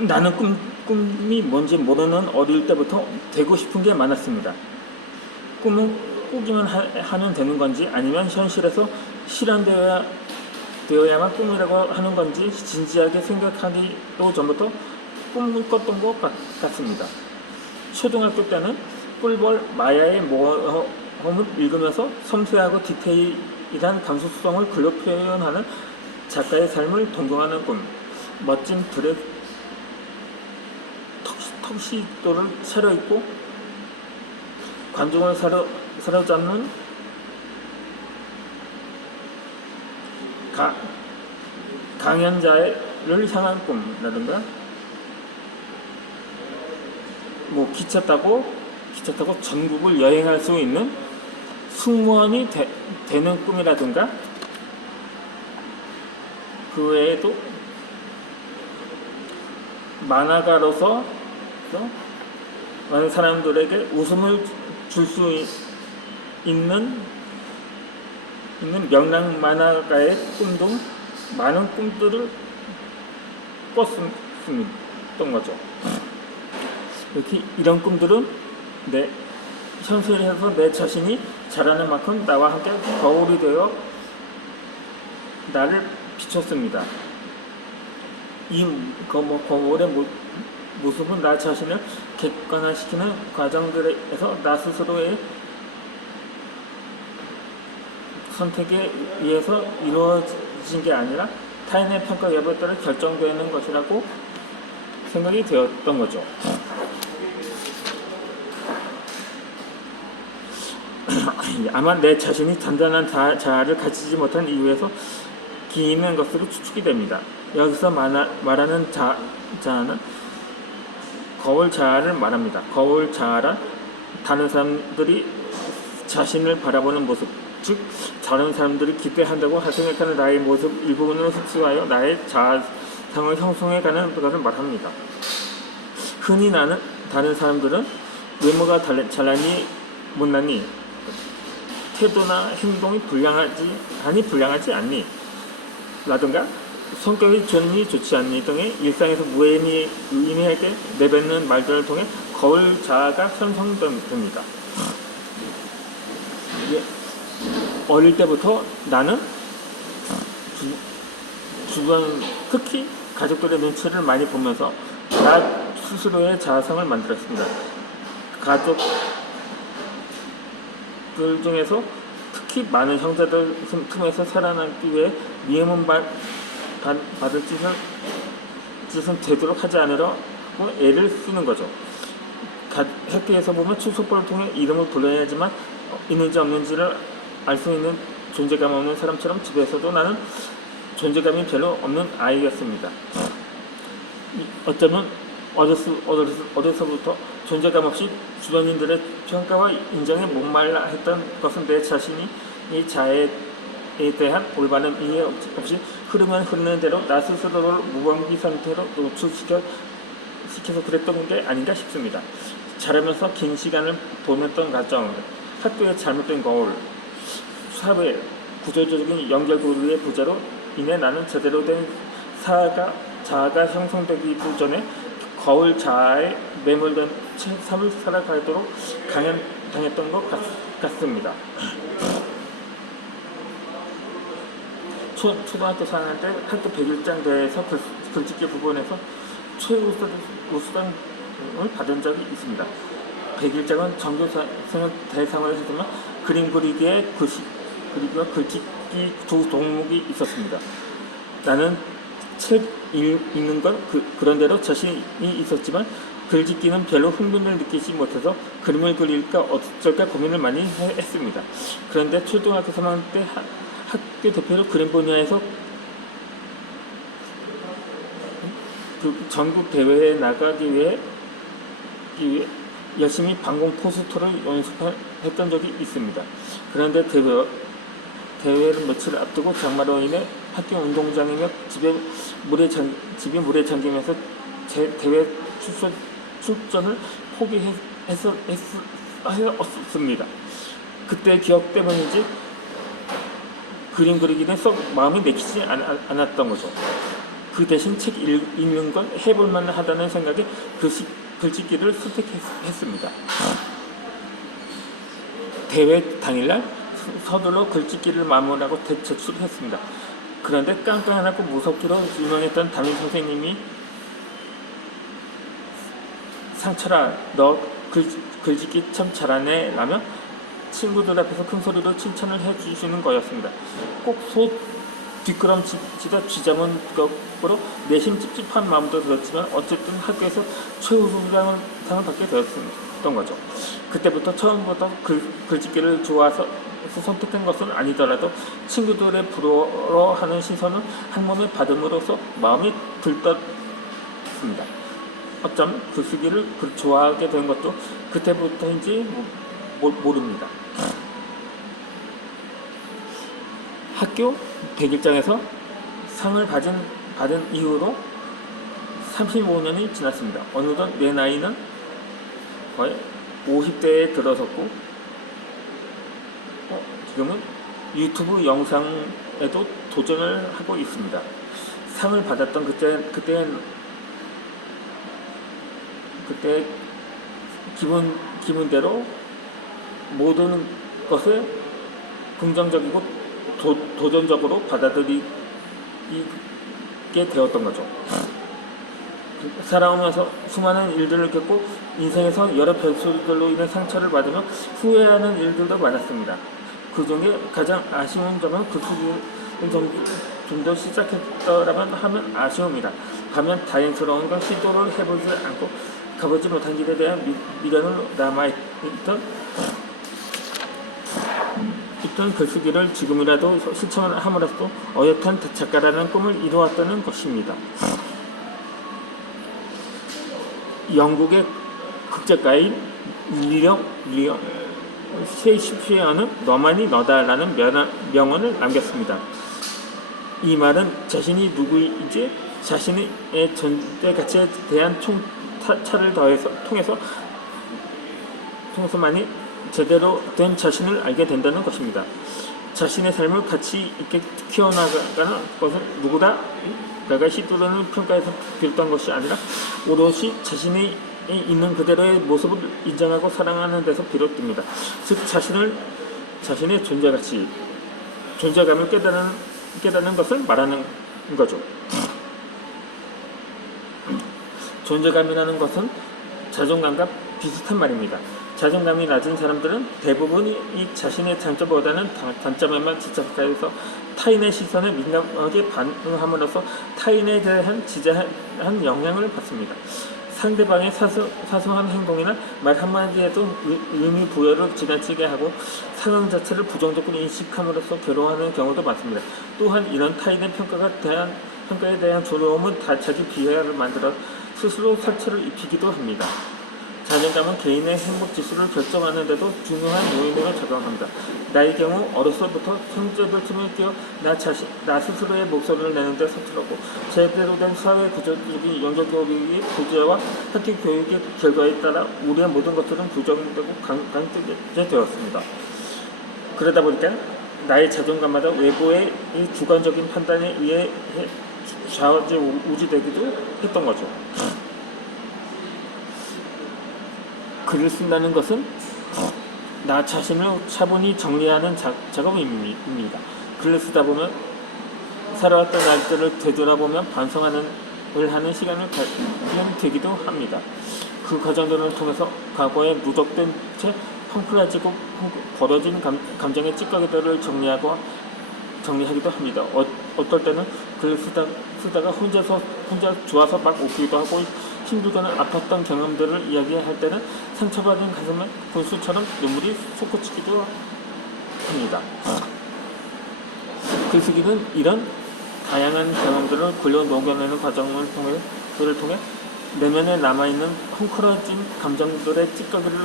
나는 꿈이 뭔지 모르는 어릴 때부터 되고 싶은 게 많았습니다. 꿈은 꾸기만 하면 되는 건지 아니면 현실에서 실현되어야만 꿈이라고 하는 건지 진지하게 생각하기도 전부터 꿈을 꿨던 것 같습니다. 초등학교 때는 꿀벌 마야의 모험을 읽으면서 섬세하고 디테일한 감수성을 글로 표현하는 작가의 삶을 동경하는 꿈, 멋진 턱시도를 차려입고 관중을 사로잡는 강연자를 향한 꿈이라든가 기차 타고 전국을 여행할 수 있는 승무원이 되는 꿈이라든가 그 외에도 만화가로서 많은 사람들에게 웃음을 줄 수 있는 명랑 만화가의 꿈 등 많은 꿈들을 꿨던 거죠. 이렇게 이런 꿈들은 현실에서 내 자신이 자라는 만큼 나와 함께 거울이 되어 나를 비췄습니다. 이 거울의 모습은 나 자신을 객관화시키는 과정들에서 나 스스로의 선택에 의해서 이루어진 게 아니라 타인의 평가 여부에 따라 결정되는 것이라고 생각이 되었던 거죠. 아마 내 자신이 단단한 자아를 가지지 못한 이유에서 기이는 것으로 추측이 됩니다. 여기서 말하는 자아는 거울 자아를 말합니다. 거울 자아란 다른 사람들이 자신을 바라보는 모습, 즉 다른 사람들이 기대한다고 생각하는 나의 모습 일부분을 흡수하여 나의 자아상을 형성해가는 것을 말합니다. 흔히 다른 사람들은 외모가 잘나니 못나니 태도나 행동이 불량하지 않니 라든가 성격이 좋니 좋지 않니 등의 일상에서 무의미하게 내뱉는 말들을 통해 거울 자아가 형성됩니다. 어릴 때부터 나는 주변 특히 가족들의 눈치를 많이 보면서 나 스스로의 자아상을 만들었습니다. 가족들 중에서 특히 많은 형제들 틈에서 살아남기 위해 미움은 받을 짓은 되도록 하지 않으려고 애를 쓰는 거죠. 학교에서 보면 출석부를 통해 이름을 불러야 하지만 있는지 없는지를 알 수 있는 존재감 없는 사람처럼 집에서도 나는 존재감이 별로 없는 아이였습니다. 어쩌면 어려서부터 존재감 없이 주변인들의 평가와 인정에 목말라 했던 것은 내 자신이 이 자아에 대한 올바른 이해 없이 흐르면 흐르는 대로 나 스스로를 무방비 상태로 노출시켜서 그랬던 게 아닌가 싶습니다. 자라면서 긴 시간을 보냈던 과정, 학교의 잘못된 거울, 사회, 구조적인 연결고리의 부재로 인해 나는 제대로 된 자아가 형성되기도 전에 거울 자아에 매몰된 삶을 살아가도록 강연당했던 것 같습니다. 초등학교 4학년 때 학교 100일장 대회에서 글짓기 부분에서 최우수상을 받은 적이 있습니다. 100일장은 전교생을 대상을 했지만 그림 그리기와 글짓기 두 종목이 있었습니다. 나는 책 읽는 건 그런대로 자신이 있었지만 글짓기는 별로 흥미를 느끼지 못해서 그림을 그릴까 어쩔까 고민을 많이 했습니다. 그런데 초등학교 3학년 때 학교 대표로 그림 분야에서 전국 대회에 나가기 위해 열심히 방공 포스터를 연습했던 적이 있습니다. 그런데 대회를 며칠 앞두고 장마로 인해 학교 운동장이며 집이 물에 잠기면서 대회 출전을 포기했습니다. 그때 기억 때문인지 그림 그리기는 썩 마음이 내키지 않았던 거죠. 그 대신 책 읽는 건 해볼만 하다는 생각에 글짓기를 선택했습니다. 대회 당일날 서둘러 글짓기를 마무리하고 제출했습니다. 그런데 깐깐하고 무섭기로 유명했던 담임 선생님이 상철아, 너 글짓기 참 잘하네 라며 친구들 앞에서 큰 소리로 칭찬을 해주시는 거였습니다. 꼭 소 뒷걸음치다 쥐잡은 것으로 내심 찝찝한 마음도 들었지만 어쨌든 학교에서 최우수상을 받게 되었던 거죠. 그때부터 처음부터 글짓기를 좋아서 선택한 것은 아니더라도 친구들의 부러워하는 시선을 한 몸에 받음으로써 마음이 들떴습니다. 어쩜 글쓰기를 좋아하게 된 것도 그때부터인지 모릅니다. 학교 100일장에서 상을 받은 이후로 35년이 지났습니다. 어느덧 내 나이는 거의 50대에 들어섰고 지금은 유튜브 영상에도 도전을 하고 있습니다. 상을 받았던 그때 기분대로 모든 것을 긍정적이고 도전적으로 받아들이게 되었던 거죠. 살아오면서 수많은 일들을 겪고 인생에서 여러 변수들로 인해 상처를 받으며 후회하는 일들도 많았습니다. 그 중에 가장 아쉬운 점은 글쓰기를 좀 더 시작했더라면 하면 아쉬움이다. 반면 다행스러운 건 시도를 해보지 않고 가보지 못한 길에 대한 미련으로 남아있던 글쓰기를 지금이라도 실천을 함으로써 어엿한 작가라는 꿈을 이루었다는 것입니다. 영국의 극작가인 윌리엄 셰익스피어는 너만이 너다라는 명언을 남겼습니다. 이 말은 자신이 누구인지 자신의 존재 가치에 대한 통찰을 통해서만이 제대로 된 자신을 알게 된다는 것입니다. 자신의 삶을 가치 있게 키워나가는 것은 누구다 시도라는 평가에서 비롯한 것이 아니라 오롯이 자신이 있는 그대로의 모습을 인정하고 사랑하는 데서 비롯됩니다. 즉 자신의 존재 가치, 존재감을 깨닫는 것을 말하는 거죠. 존재감이라는 것은 자존감과 비슷한 말입니다. 자존감이 낮은 사람들은 대부분이 자신의 장점보다는 단점에만 집착해서 타인의 시선에 민감하게 반응함으로써 타인에 대한 지대한 영향을 받습니다. 상대방의 사소한 행동이나 말 한마디에도 의미 부여를 지나치게 하고 상황 자체를 부정적으로 인식함으로써 괴로워하는 경우도 많습니다. 또한 이런 타인의 평가에 대한 두려움은 자기 비하를 만들어 스스로 상처를 입히기도 합니다. 자존감은 개인의 행복 지수를 결정하는 데도 중요한 요인으로 작용합니다. 나의 경우 어렸을부터 형제들 틈에 끼어 나 스스로의 목소리를 내는데 서툴었고 제대로 된 사회 구조적인 연결교육의 부재와 학교 교육의 결과에 따라 우리의 모든 것들은 부정되고 강제게 되었습니다. 그러다 보니까 나의 자존감마다 외부의 이 주관적인 판단에 의해 좌지우지되기도 했던 거죠. 글을 쓴다는 것은 나 자신을 차분히 정리하는 작업입니다. 글을 쓰다 보면 살아왔던 날들을 되돌아보면 반성하는 시간을 갖게 되기도 합니다. 그 과정들을 통해서 과거에 누적된 채 펑크라지고 벌어진 감정의 찌꺼기들을 정리하기도 합니다. 어떨 때는 글을 쓰다가 혼자 좋아서 막 웃기도 하고 힘들거나 아팠던 경험들을 이야기할 때는 상처받은 가슴에 분수처럼 눈물이 솟구치기도 합니다. 글쓰기는 이런 다양한 경험들을 글로 녹여내는 과정을 통해 내면에 남아있는 헝클어진 감정들의 찌꺼기를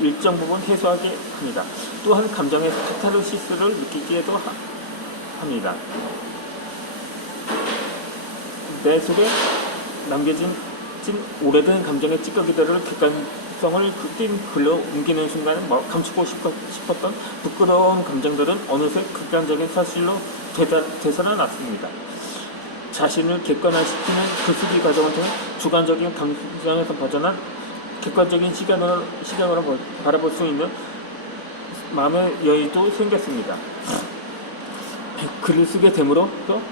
일정 부분 해소하게 합니다. 또한 감정의 카타르시스를 느끼기도 합니다. 내 속에 남겨진 오래된 감정의 찌꺼기들을 객관성을 띈 글로 옮기는 순간 감추고 싶었던 부끄러운 감정들은 어느새 극단적인 사실로 되살아났습니다. 자신을 객관화시키는 글쓰기 과정을 통해 주관적인 감정에서 벗어난 객관적인 시각으로 바라볼 수 있는 마음의 여유도 생겼습니다. 글을 쓰게 됨으로 또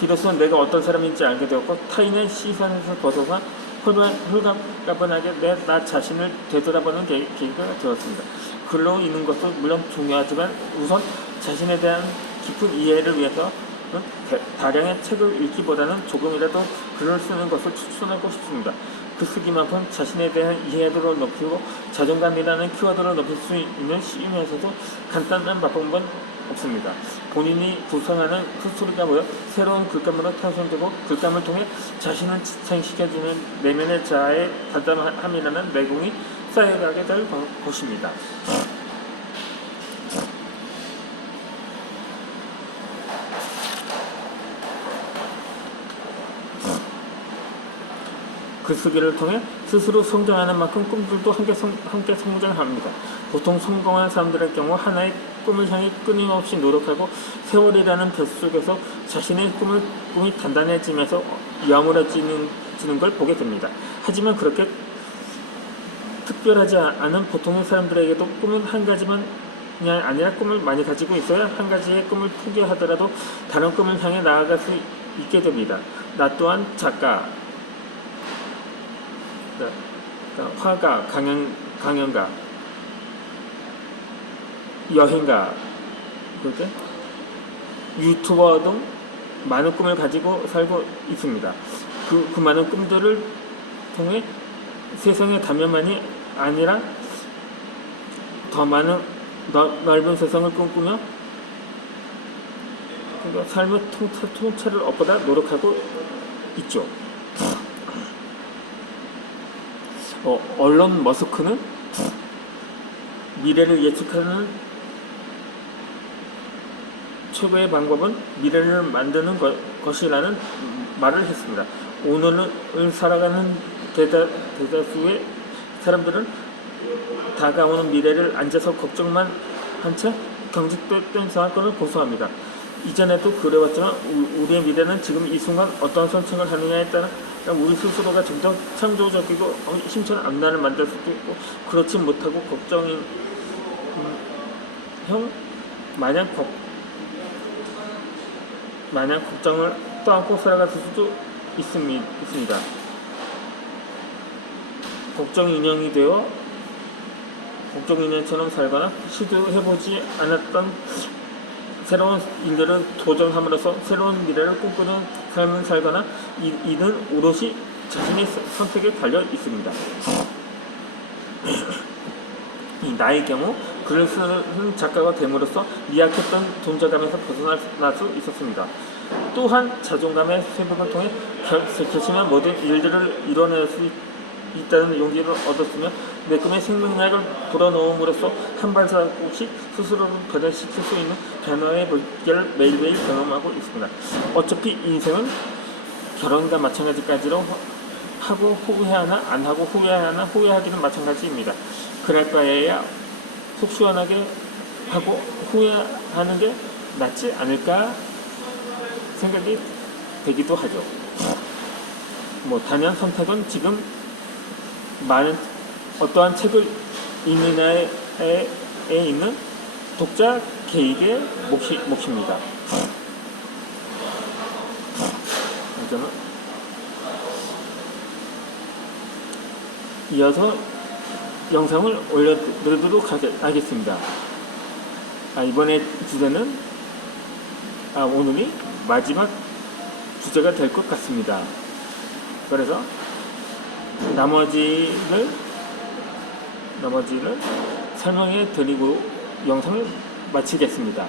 비로소 내가 어떤 사람인지 알게 되었고 타인의 시선에서 벗어나 홀가분하게 나 자신을 되돌아보는 계기가 되었습니다. 글로 읽는 것도 물론 중요하지만 우선 자신에 대한 깊은 이해를 위해서 다량의 책을 읽기보다는 조금이라도 글을 쓰는 것을 추천하고 싶습니다. 글쓰기만큼 자신에 대한 이해도를 높이고 자존감이라는 키워드를 높일 수 있는 쉬우면서도 간단한 방법은 없습니다. 본인이 구성하는 스토리가 모여 새로운 글감으로 탄생되고 글감을 통해 자신을 지탱시켜주는 내면의 자아의 담담함이라는 내공이 쌓여가게 될 것입니다. 글쓰기를 통해 스스로 성장하는 만큼 꿈들도 함께 성장합니다. 보통 성공한 사람들의 경우 하나의 꿈을 향해 끊임없이 노력하고 세월이라는 뱃속에서 자신의 꿈이 단단해지면서 야무러지는 걸 보게 됩니다. 하지만 그렇게 특별하지 않은 보통의 사람들에게도 꿈은 한 가지만 아니라 꿈을 많이 가지고 있어야 한 가지의 꿈을 포기하더라도 다른 꿈을 향해 나아갈 수 있게 됩니다. 나 또한 작가, 화가, 강연가, 여행가, 유튜버 등 많은 꿈을 가지고 살고 있습니다. 그 많은 꿈들을 통해 세상의 다면만이 아니라 더 많은 넓은 세상을 꿈꾸며 삶의 통찰을 얻고자 노력하고 있죠. 언론 머스크는 미래를 예측하는 최고의 방법은 미래를 만드는 것이라는 말을 했습니다. 오늘을 살아가는 대다수의 사람들은 다가오는 미래를 앉아서 걱정만 한 채 경직된 사건을 고소합니다. 이전에도 그래왔지만 우리의 미래는 지금 이 순간 어떤 선택을 하느냐에 따라 우리 스스로가 좀 더 창조적이고 힘찬 앞날을 만들 수도 있고 그렇지 못하고 마냥 걱정을 떠안고 살아갈 수도 있습니다. 걱정 인형이 되어 걱정 인형처럼 살거나 시도해보지 않았던 새로운 일들을 도전함으로써 새로운 미래를 꿈꾸는 삶을 살거나 이는 오롯이 자신의 선택에 달려 있습니다. 나의 경우 글을 쓰는 작가가 됨으로써 미약했던 존재감에서 벗어날 수 있었습니다. 또한 자존감의 회복을 통해 결심한 모든 일들을 이뤄낼 수 있다는 용기를 얻었으며 내 꿈의 생명력을 불어넣음으로써 한 발자국씩 스스로를 변화시킬 수 있는 변화의 물결을 매일매일 경험하고 있습니다. 어차피 인생은 결혼과 마찬가지까지로 하고 후회하나 안 하고 후회하나 후회하기는 마찬가지입니다. 그럴 바에야 속 시원하게 하고 후회하는 게 낫지 않을까 생각이 되기도 하죠. 단연 선택은 지금 많은 어떠한 책을 읽느냐에 있는 독자 개인의 몫입니다. 이어서 영상을 올려드리도록 하겠습니다. 이번에 주제는 오늘이 마지막 주제가 될 것 같습니다. 그래서 나머지를 설명해 드리고 영상을 마치겠습니다.